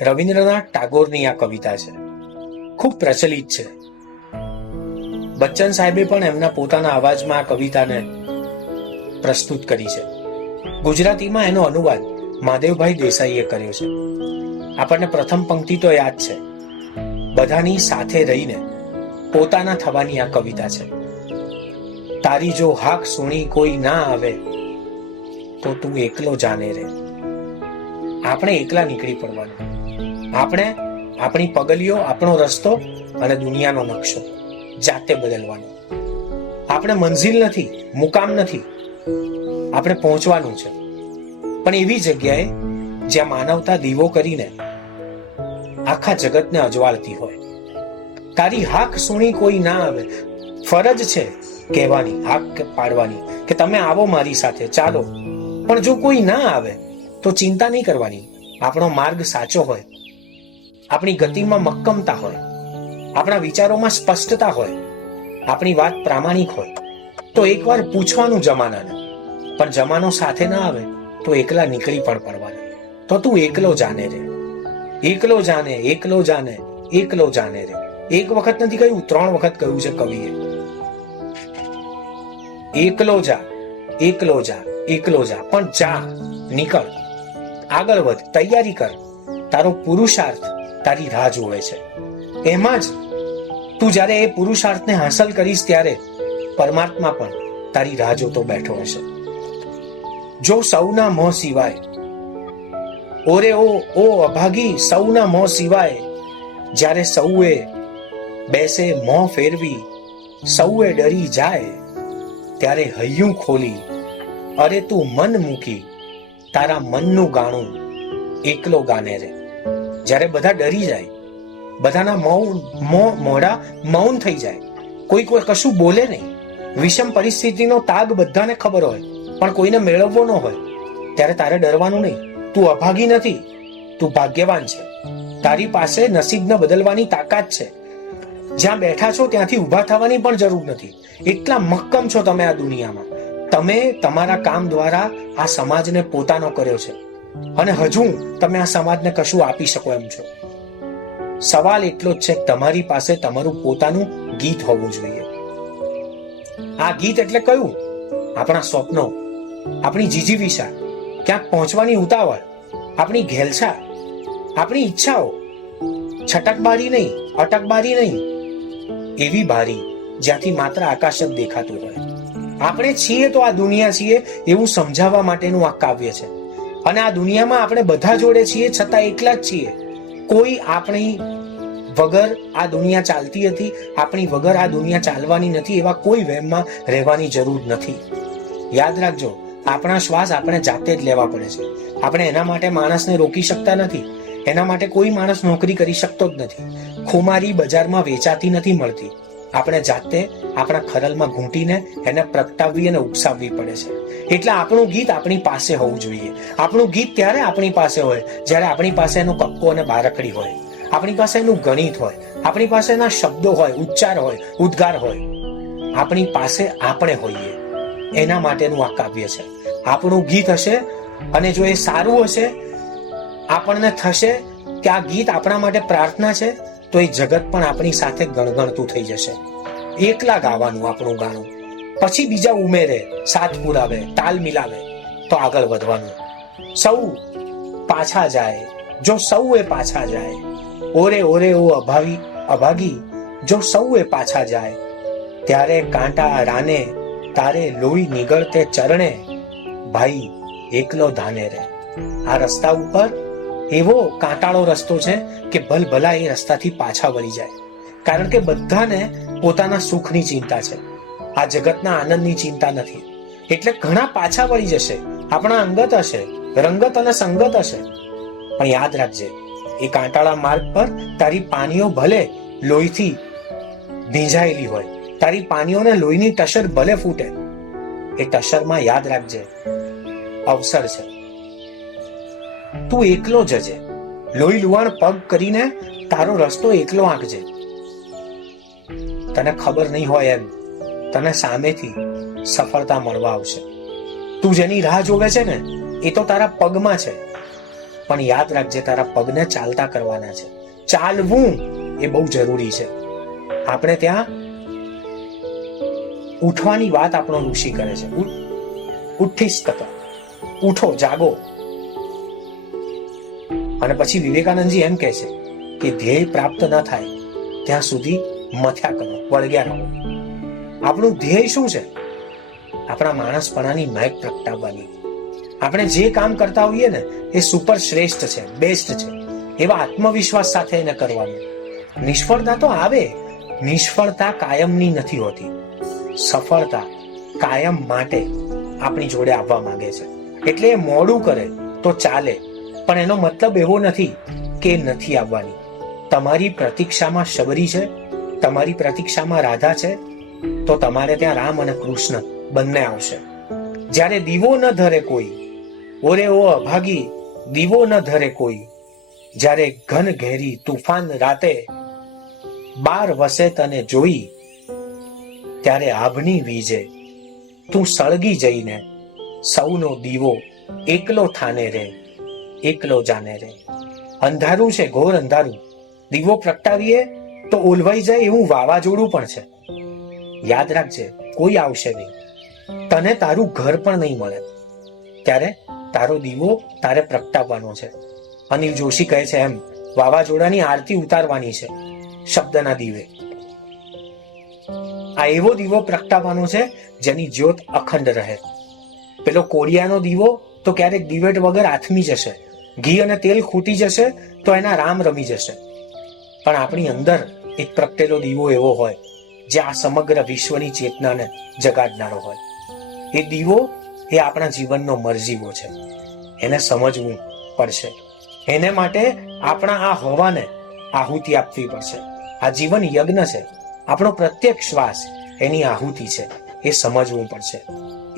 રવિન્દ્રનાથ ટાગોરની આ કવિતા છે. ખૂબ પ્રચલિત છે. બચ્ચન સાહેબે પણ એમના પોતાના અવાજમાં આ કવિતાને પ્રસ્તુત કરી છે. ગુજરાતીમાં એનો અનુવાદ મહાદેવભાઈ દેસાઈએ કર્યો છે. આપણને પ્રથમ પંક્તિ તો યાદ છે. બધાની સાથે રહીને પોતાના થવાની આ કવિતા છે. તારી જો હાક સુણી કોઈ ના આવે, તો તું એકલો જાને રે. આપણે એકલા નીકળી પડવાનું. આપણે, આપણી પગલીઓ, આપણો રસ્તો અને દુનિયાનો નકશો. જાતે બદલવાનો. આપણે મંઝિલ નથી, મુકામ નથી. આપણે પહોંચવાનું છે. પણ એવી જગ્યાએ જ્યાં માનવતા દીવો કરીને આખા જગતને અજવાળતી હોય. તારી હાક સુણી કોઈ ના આવે. ફરજ છે કહેવાની, હાક પાડવાની કે તમે આવો મારી સાથે, ચાલો. પણ જો કોઈ ના આવે, તો ચિંતા નહીં કરવાની. આપણો માર્ગ સાચો હોય. આપણી ગતિમાં મક્કમતા હોય. આપણા વિચારોમાં સ્પષ્ટતા હોય. આપણી વાત પ્રામાણિક હોય. તો એકવાર પૂછવાનું જમાનાને. પણ જમાનો સાથે ના આવે તો એકલા નીકળી પણ પડવાનું. તો તું એકલો જાને રે. એકલો જાને એકલો જાને એકલો જાને રે. એક વખત નથી કહ્યું, ત્રણ વખત કહ્યું છે કવિએ. એકલો જા એકલો જા એકલો જા. પણ જા, નીકળ. આગળ વધ, તૈયારી કર. તારો પુરુષાર્થ તારી રાહ જોવે છે. એમાં જ તું જ્યારે એ પુરુષાર્થને હાંસલ કરીશ ત્યારે પરમાત્મા પણ તારી રાહ જોતો બેઠો હશે. જો સૌના મોં સિવાય, ઓરે ઓ ઓ અભાગી સૌના મોં સિવાય, જ્યારે સૌએ બેસે મોં ફેરવી, સૌએ ડરી જાય, ત્યારે હૈયું ખોલી, અરે તું મન મૂકી, તારા મનનું ગાણું એકલો ગાને રે. જ્યારે બધા ડરી જાય, બધાના મૌન મોઢા મૌન થઈ જાય. કોઈ કોઈ કશું બોલે નહીં. વિષમ પરિસ્થિતિનો તાગ બધાને ખબર હોય, પણ કોઈને મેળવવો ન હોય. ત્યારે તારે ડરવાનું નહીં. તું અભાગી નથી. તું ભાગ્યવાન છે. તારી પાસે નસીબને બદલવાની તાકાત છે. જ્યાં બેઠા છો ત્યાંથી ઊભા થવાની પણ જરૂર નથી. એટલા મક્કમ છો તમે આ દુનિયામાં. તમે તમારા કામ દ્વારા આ સમાજને પોતાનો કર્યો છે. અને હજુ તમે આ સમાજને કશું આપી શકો એમ છો. સવાલ એટલો જ છે તમારી પાસે તમારું પોતાનું ગીત હોવું જોઈએ. આ ગીત એટલે કયું? આપણા સ્વપ્નો, આપણી જીજીવિષા, ક્યાંક પહોંચવાની ઉતાવળ, આપણી ઘેલછા, આપણી ઈચ્છાઓ. છટકબારી નહીં, અટકબારી નહીં. એવી બારી જ્યાંથી માત્ર આકાશ જ દેખાતું હોય. આપણે છીએ તો આ દુનિયા છીએ એવું સમજાવવા માટેનું આ કાવ્ય છે. અને આ દુનિયામાં આપણે બધા જોડે છીએ છતાં એકલા જ છીએ. કોઈ આપણી વગર આ દુનિયા ચાલતી હતી, આપણી વગર આ દુનિયા ચાલવાની નથી એવા કોઈ વહેમમાં રહેવાની જરૂર નથી. યાદ રાખજો, આપણા શ્વાસ આપણે જાતે જ લેવા પડે છે. આપણે એના માટે માણસને રોકી શકતા નથી. એના માટે કોઈ માણસ નોકરી કરી શકતો જ નથી. ખુમારી બજારમાં વેચાતી નથી મળતી. આપણે જાતે આપણા ખરલમાં ઘૂંટીને એને પ્રગટાવવી અને ઉપસાવવી પડે છે. એટલે આપણું ગીત આપણી પાસે હોવું જોઈએ. આપણું ગીત ત્યારે આપણી પાસે હોય જ્યારે આપણી પાસે એનો કક્કો અને બારકડી હોય. આપણી પાસે એનું ગણિત હોય. આપણી પાસે એના શબ્દો હોય, ઉચ્ચાર હોય, ઉદ્ગાર હોય. આપણી પાસે આપણે હોઈએ. એના માટેનું આ કાવ્ય છે. આપણું ગીત હશે અને જો એ સારું હશે, આપણને થશે કે આ ગીત આપણા માટે પ્રાર્થના છે તો એ જગત પણ આપણી સાથે ગણગણતું થઈ જશે. એકલા ગાવાનું આપણું ગાણું. પછી બીજા ઉમેરે સાથ પુરાવે, તાલ મિલાવે, તો આગળ વધવાનું. સૌ પાછા જાય. જો સૌએ પાછા જાય, ઓરે ઓરે ઓ અભાવી, અભાગી, જો સૌએ પાછા જાય, ત્યારે કાંટા રાને, તારે લોહી નીગળતે ચરણે, ભાઈ, એકલો ધાને રે. આ રસ્તા ઉપર એવો કાંટાળો રસ્તો છે કે ભલ ભલા એ રસ્તાથી પાછા વળી જાય. કારણ કે બધાને પોતાના સુખની ચિંતા છે. આ જગતના આનંદની ચિંતા નથી. એટલે ઘણા પાછા વળી જશે. આપણા અંગત હશે, રંગત અને સંગત હશે. પણ યાદ રાખજે, એ કાંટાળા માર્ગ પર તારી પાનીઓ ભલે લોહીથી ભીંજાયેલી હોય, તારી પાનીઓને લોહીની ટસર ભલે ફૂટે. એ ટસરમાં યાદ રાખજે, અવસર છે. તું એકલો જજે. લોહી લુહાણ પગ કરીને તારો રસ્તો એકલો આંકજે. તને ખબર નહીં હોય એમ, તને સામેથી સફળતા મળવા આવશે. તું જેની રાહ જોવે છે ને, એ તો તારા પગમાં છે. પણ યાદ રાખજે, તારા પગને ચાલતા કરવાના છે. ચાલવું એ બહુ જરૂરી છે. આપણે ત્યાં ઉઠવાની વાત આપણો ઋષિ કરે છે. ઉઠીશ તથા ઉઠો, જાગો. અને પછી વિવેકાનંદજી એમ કહે છે કે ધ્યેય પ્રાપ્ત ન થાય, ત્યાં સુધી મથ્યા કરો, વળગ્યા રહો. આપણું ધ્યેય શું છે? આપણા માણસપણાની મહેક પ્રગટાવવાની આપણે જે કામ કરતા હોઈએ ને, એ સુપર શ્રેષ્ઠ છે, બેસ્ટ છે. એવા આત્મવિશ્વાસ સાથે એને કરવાનું. નિષ્ફળતા તો આવે, નિષ્ફળતા કાયમની નથી હોતી. સફળતા કાયમ માટે આપણી જોડે આવવા માંગે છે. એટલે એ મોડું કરે તો ચાલે પણ એનો મતલબ એવો નથી કે નથી આવવાની. તમારી પ્રતીક્ષામાં શબરી છે, તમારી પ્રતીક્ષામાં રાધા છે, તો તમારે ત્યાં રામ અને કૃષ્ણ બંને આવશે. જ્યારે દીવો ન ધરે કોઈ, ઓરે ઓ અભાગી, દીવો ન ધરે કોઈ, જ્યારે ઘન ઘેરી તુફાન રાતે બાર વસે તને જોઈ, ત્યારે આભની વીજે તું સળગી જઈને સૌનો દીવો એકલો થાને રે. એકલો જાને રે. અંધારું છે, ઘોર અંધારું. દીવો પ્રગટાવીએ તો ઓલવાઈ જાય એવું વાવાઝોડું પણ છે. યાદ રાખજે, કોઈ આવશે નહીં. તને તારું ઘર પણ નહીં મળે. ત્યારે તારો દીવો તારે પ્રગટાવવાનો છે. અનિલ જોશી કહે છે એમ, વાવાઝોડાની આરતી ઉતારવાની છે, શબ્દના દીવે. આ એવો દીવો પ્રગટાવવાનો છે, જેની જ્યોત અખંડ રહે. પેલો કોળિયાનો દીવો તો ક્યારેક દિવેટ વગર આથમી જશે. ઘી અને તેલ ખૂટી જશે તો એના રામ રમી જશે. પણ આપણી અંદર એક પ્રગટેલો દીવો એવો હોય, જે આ સમગ્ર વિશ્વની ચેતનાને જગાડનારો હોય. એ દીવો એ આપણા જીવનનો મરજીવો છે. એને સમજવું પડશે. એને માટે આપણા આ હવાને આહુતિ આપવી પડશે. આ જીવન યજ્ઞ છે. આપણો પ્રત્યેક શ્વાસ એની આહુતિ છે. એ સમજવું પડશે.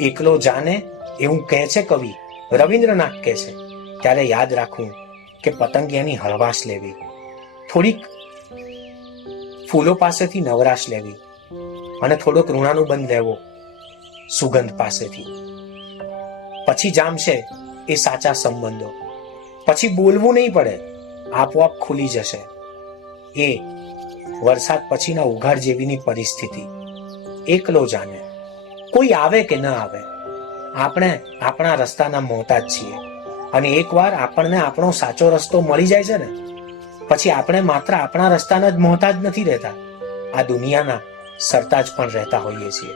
એકલો જાને એવું કહે છે કવિ, રવિન્દ્રનાથ કહે છે ત્યારે યાદ રાખવું કે પતંગિયાની હળવાશ લેવી. થોડીક ફૂલો પાસેથી નવરાશ લેવી અને થોડોક ઋણાનુબંધ લેવો સુગંધ પાસેથી. પછી જામશે એ સાચા સંબંધો. પછી બોલવું નહીં પડે, આપોઆપ ખુલી જશે. એ વરસાદ પછીના ઉઘાડ જેવીની પરિસ્થિતિ. એકલો જાણે. કોઈ આવે કે ન આવે? આપણે આપણા રસ્તાના મોહતાજ છીએ. અને એકવાર આપણને આપણો સાચો રસ્તો મળી જાય છે ને, પછી આપણે માત્ર આપણા રસ્તાના જ મોહતાજ નથી રહેતા. આ દુનિયાના સરતાજ પણ રહેતા હોઈએ છીએ.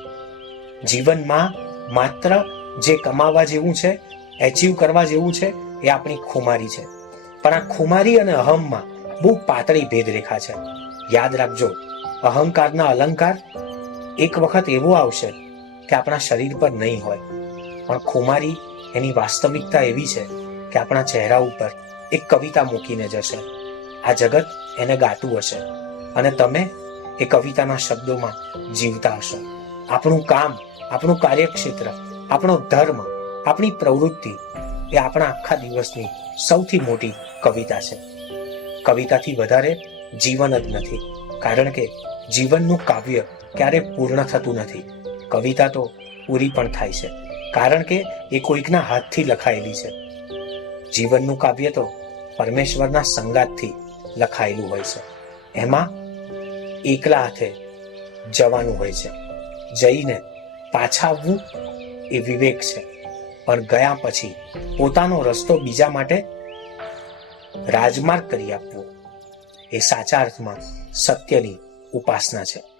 જીવનમાં માત્ર જે કમાવા જેવું છે એચીવ કરવા જેવું છે, એ આપણી ખુમારી છે. પણ આ ખુમારી અને અહમમાં બહુ પાતળી ભેદરેખા છે. યાદ રાખજો, અહંકારના અલંકાર એક વખત એવો આવશે કે આપણા શરીર પર નહીં હોય. પણ ખુમારી એની વાસ્તવિકતા એવી છે કે આપણા ચહેરા ઉપર એક કવિતા મૂકીને જશે. આ જગત એને ગાતું હશે અને તમે એ કવિતાના શબ્દોમાં જીવતા હશો. આપણું કામ, આપણું કાર્યક્ષેત્ર, આપણો ધર્મ, આપણી પ્રવૃત્તિ એ આપણા આખા દિવસની સૌથી મોટી કવિતા છે. કવિતાથી વધારે જીવન જ નથી, કારણ કે જીવનનું કાવ્ય ક્યારે પૂર્ણ થતું નથી. કવિતા તો પૂરી પણ થાય છે, કારણ કે એ કોઈકના હાથથી લખાયેલી છે. જીવનનું કાવ્ય તો પરમેશ્વરના સંગાતથી લખાયેલું હોય છે. એમાં એકલા હાથે જવાનું હોય છે. જઈને પાછા આવવું એ વિવેક છે. પણ ગયા પછી પોતાનો રસ્તો બીજા માટે રાજમાર્ગ કરી આપવો એ સાચા અર્થમાં સત્યની ઉપાસના છે.